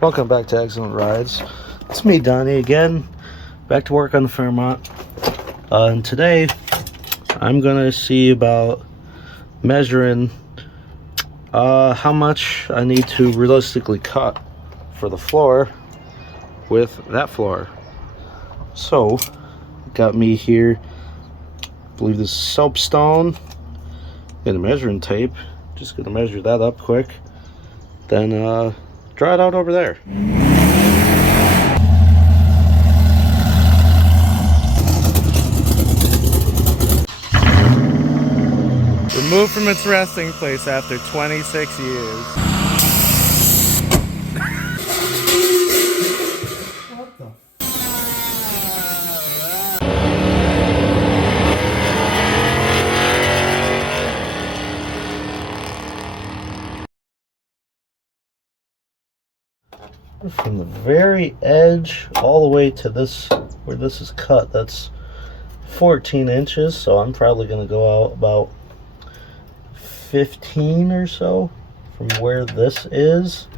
Welcome back to Excellent Rides. It's me, Donnie, again, back to work on the Fairmont. And today, I'm gonna see about measuring how much I need to realistically cut for the floor with that floor. So, got me here, I believe this is soapstone, and a measuring tape. Just gonna measure that up quick, then draw it out over there. Removed from its resting place after 26 years. What the? From the very edge all the way to this, where this is cut, that's 14 inches, so I'm probably going to go out about 15 or so from where this is.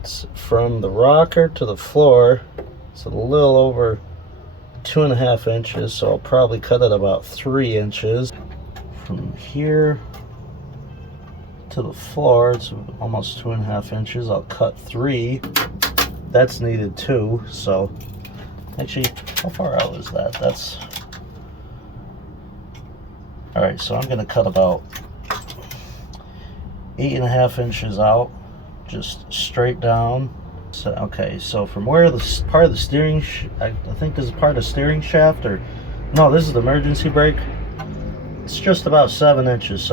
It's from the rocker to the floor, it's a little over 2.5 inches, so I'll probably cut it about 3 inches. From here to the floor, it's almost 2.5 inches. I'll cut 3. That's needed too. So actually, how far out is that? That's all right. So I'm gonna cut about 8.5 inches out, just straight down. So okay, so from where the part of the steering I think this is part of the steering shaft, or no, this is the emergency brake. It's just about 7 inches.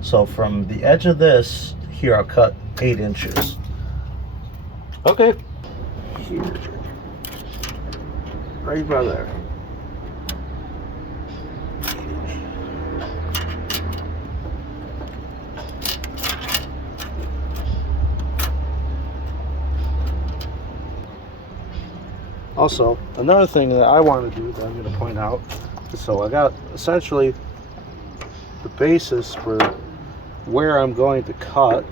So from the edge of this here, I'll cut 8 inches. Okay. Here. Right about there. Also, another thing that I want to do that I'm going to point out, so I got essentially the basis for where I'm going to cut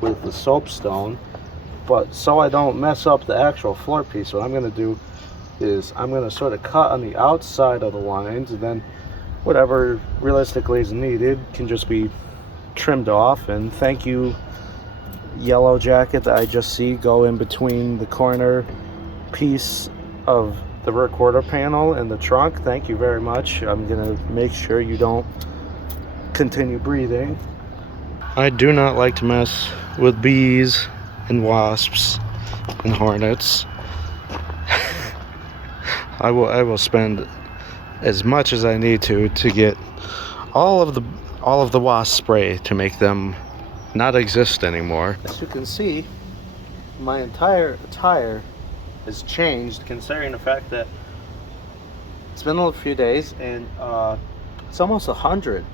with the soapstone, but so I don't mess up the actual floor piece, what I'm going to do is I'm going to sort of cut on the outside of the lines, and then whatever realistically is needed can just be trimmed off. And thank you, yellow jacket that I just see go in between the corner piece of the rear quarter panel and the trunk. Thank you very much. I'm going to make sure you don't continue breathing. I do not like to mess with bees and wasps and hornets. I will spend as much as I need to get all of the wasp spray to make them not exist anymore. As you can see, my entire attire has changed, considering the fact that it's been a few days, and it's almost 100.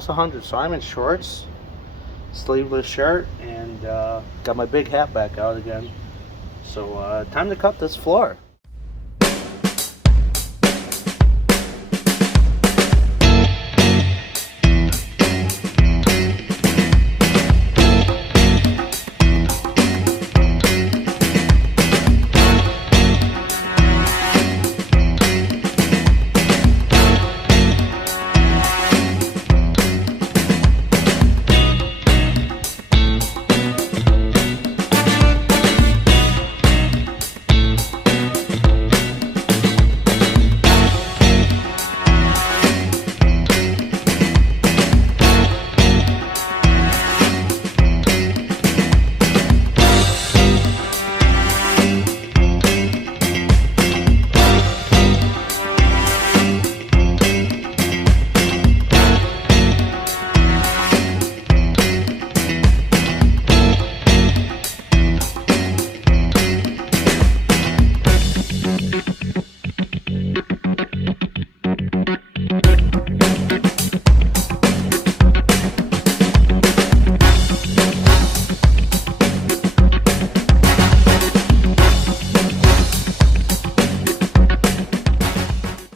So I'm in shorts, sleeveless shirt, and got my big hat back out again. So time to cut this floor.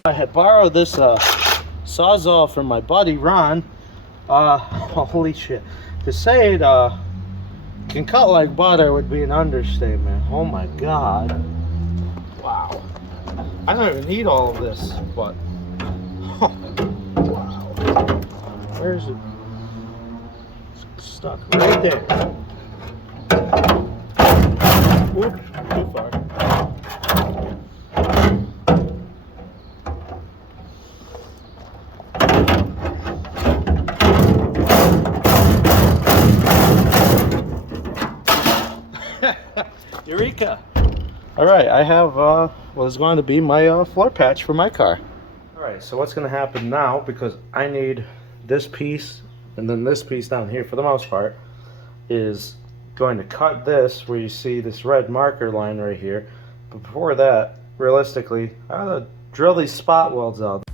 I had borrowed this Sawzall from my buddy Ron. Holy shit. To say it Can cut like butter would be an understatement. Oh my god. Wow. I don't even need all of this, but oh, wow. Where's it? It's stuck right there. Oops, too far. Eureka! Alright, I have what is going to be my floor patch for my car. Alright, so what's going to happen now, because I need this piece and then this piece down here for the most part, is going to cut this where you see this red marker line right here. But before that, realistically, I gotta drill these spot welds out.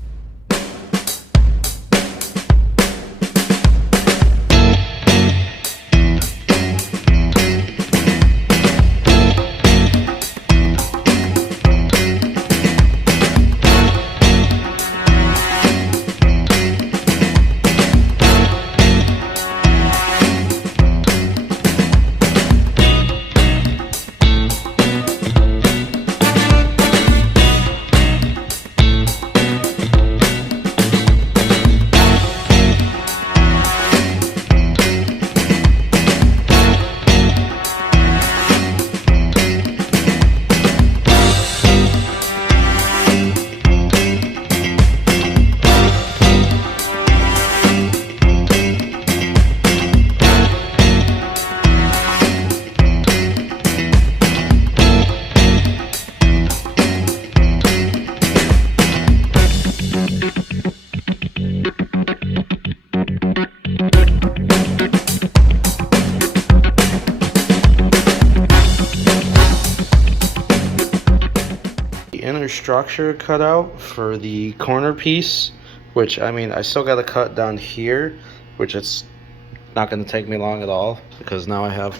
Inner structure cut out for the corner piece, which I mean I still got to cut down here, which it's not going to take me long at all because now I have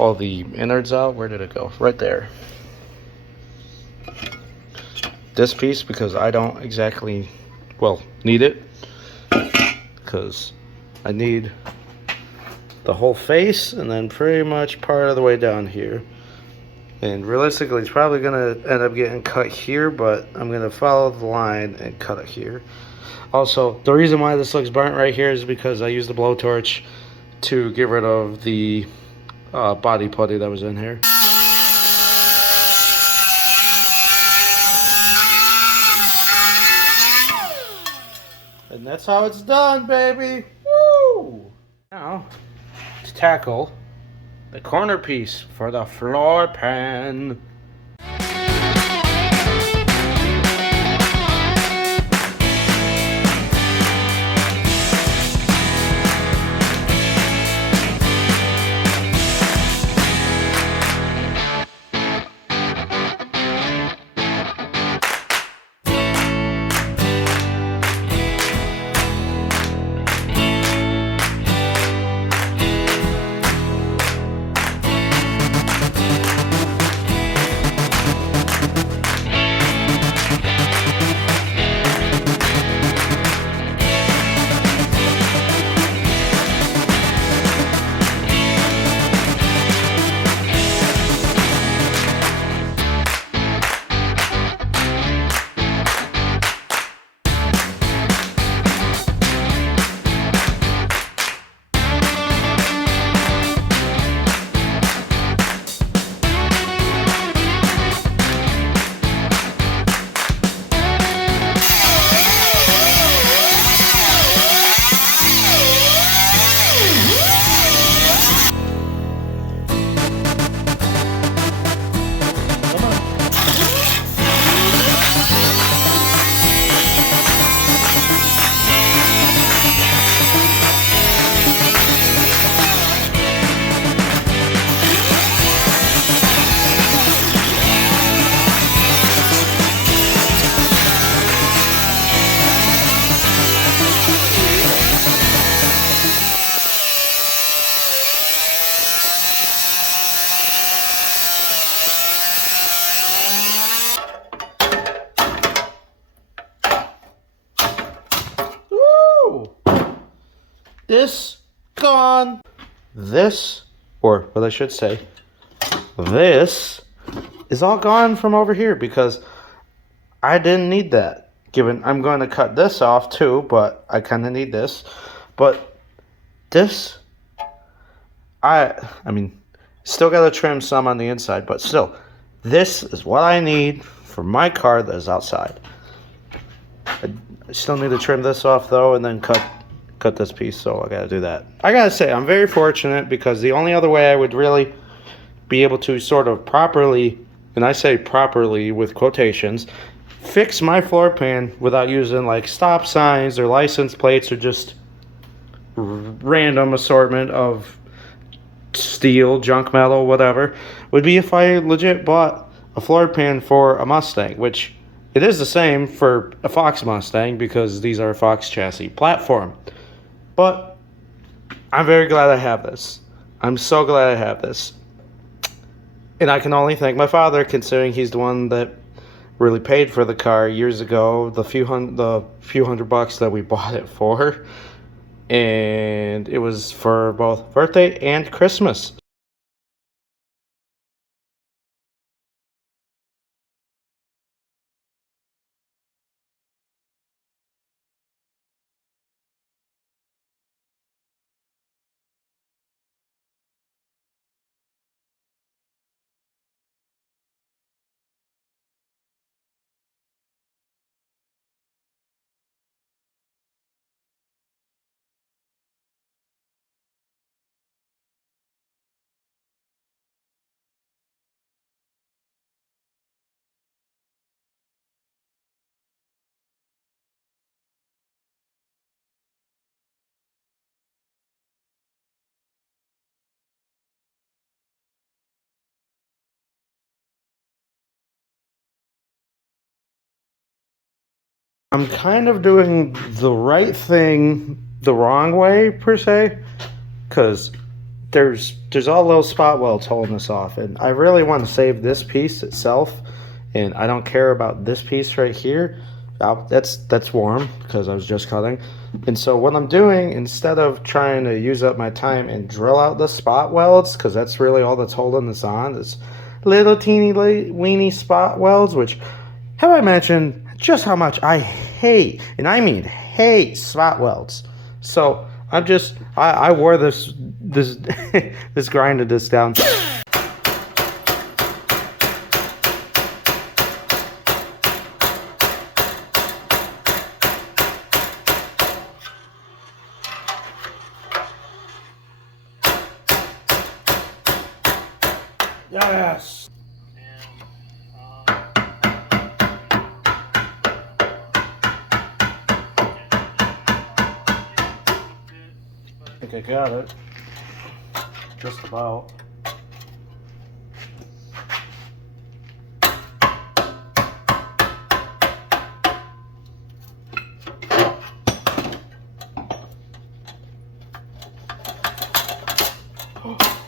all the innards out. Where did it go? Right there. This piece, because I don't exactly need it, because I need the whole face and then pretty much part of the way down here. And realistically, it's probably going to end up getting cut here, but I'm going to follow the line and cut it here. Also, the reason why this looks burnt right here is because I used the blowtorch to get rid of the body putty that was in here. And that's how it's done, baby! Woo! Now, to tackle the corner piece for the floor pan. This gone. This or what I should say, this is all gone from over here because I didn't need that. Given I'm going to cut this off too, but I kind of need this. But this, I mean, still got to trim some on the inside, but still, this is what I need for my car that is outside. I still need to trim this off though, and then cut this piece, so I gotta do that. I gotta say, I'm very fortunate because the only other way I would really be able to sort of properly, and I say properly with quotations, fix my floor pan without using like stop signs or license plates or just random assortment of steel, junk metal, whatever, would be if I legit bought a floor pan for a Mustang, which it is the same for a Fox Mustang because these are a Fox chassis platform. But I'm very glad I have this. I'm so glad I have this. And I can only thank my father, considering he's the one that really paid for the car years ago, the few hundred bucks that we bought it for. And it was for both birthday and Christmas. I'm kind of doing the right thing the wrong way, per se, because there's all those spot welds holding us off, and I really want to save this piece itself, and I don't care about this piece right here. That's warm because I was just cutting. And so what I'm doing, instead of trying to use up my time and drill out the spot welds, because that's really all that's holding this on, is little teeny weeny spot welds, which have I mentioned just how much I hate, and I mean hate, spot welds. So I wore this this grinded this down. Yes. I think I got it. Just about.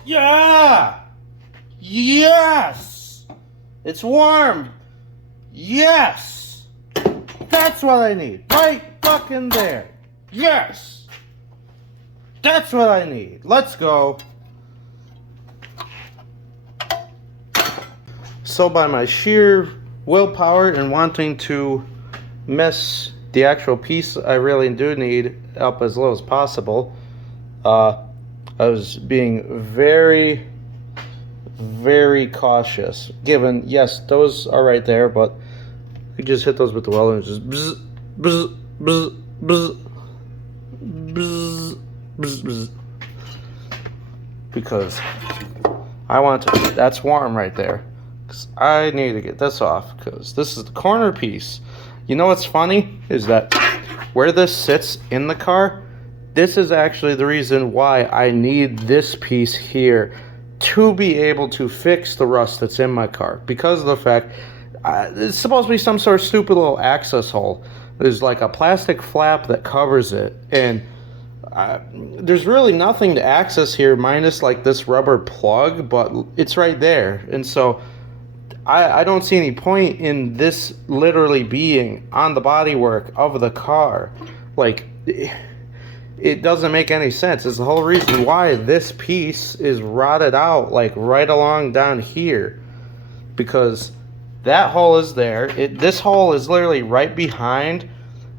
Yeah! Yes! It's warm! Yes! That's what I need. Right fucking there. Yes! That's what I need. Let's go. So by my sheer willpower and wanting to mess the actual piece I really do need up as low as possible, I was being very, very cautious. Given, yes, those are right there, but you just hit those with the welder and just bzz, bzz, bzz, bzz, bzz, bzz, bzz. Because I want to, that's warm right there. Because I need to get this off, because this is the corner piece. You know what's funny is that where this sits in the car, this is actually the reason why I need this piece here to be able to fix the rust that's in my car. Because of the fact, it's supposed to be some sort of stupid little access hole. There's like a plastic flap that covers it, and there's really nothing to access here minus like this rubber plug, but it's right there. And so I don't see any point in this literally being on the bodywork of the car. Like, it doesn't make any sense. It's the whole reason why this piece is rotted out, like right along down here, because that hole is there. This hole is literally right behind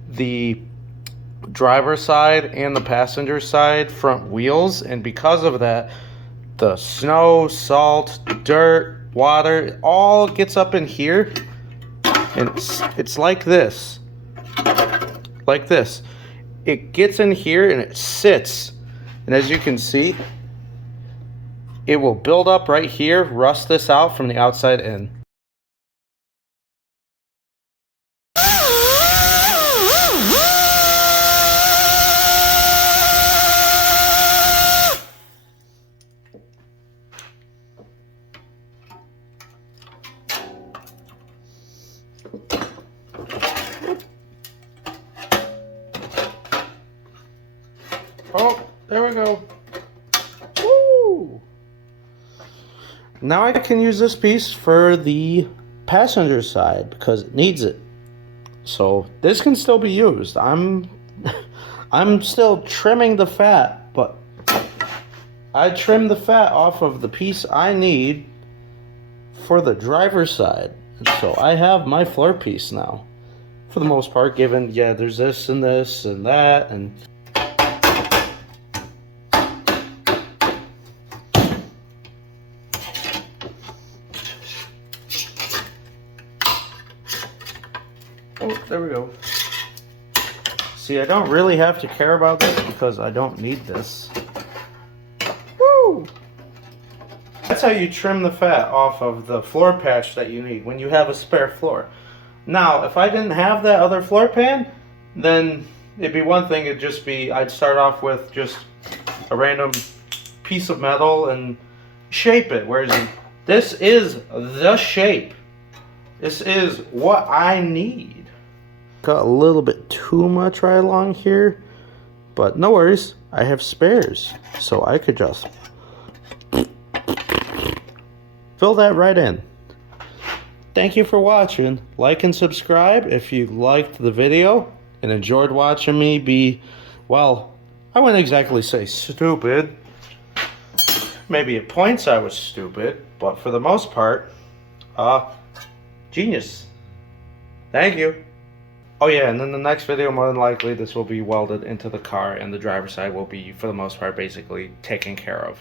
the driver's side and the passenger side front wheels, and because of that, the snow, salt, dirt, water, it all gets up in here, and it's like this. Like this. It gets in here and it sits, and as you can see, it will build up right here, rust this out from the outside in. Oh, there we go. Woo! Now I can use this piece for the passenger side because it needs it. So this can still be used. I'm still trimming the fat, but I trimmed the fat off of the piece I need for the driver's side. And so I have my floor piece now. For the most part, given, yeah, there's this and that, and oh, there we go. See, I don't really have to care about this because I don't need this. Woo! That's how you trim the fat off of the floor patch that you need when you have a spare floor. Now, if I didn't have that other floor pan, then it'd be one thing. It'd just be, I'd start off with just a random piece of metal and shape it. Whereas this is the shape. This is what I need. Got a little bit too much right along here, but no worries. I have spares, so I could just fill that right in. Thank you for watching. Like and subscribe if you liked the video and enjoyed watching me be, well, I wouldn't exactly say stupid. Maybe at points I was stupid, but for the most part, genius. Thank you. Oh yeah, and then the next video, more than likely, this will be welded into the car and the driver's side will be, for the most part, basically taken care of.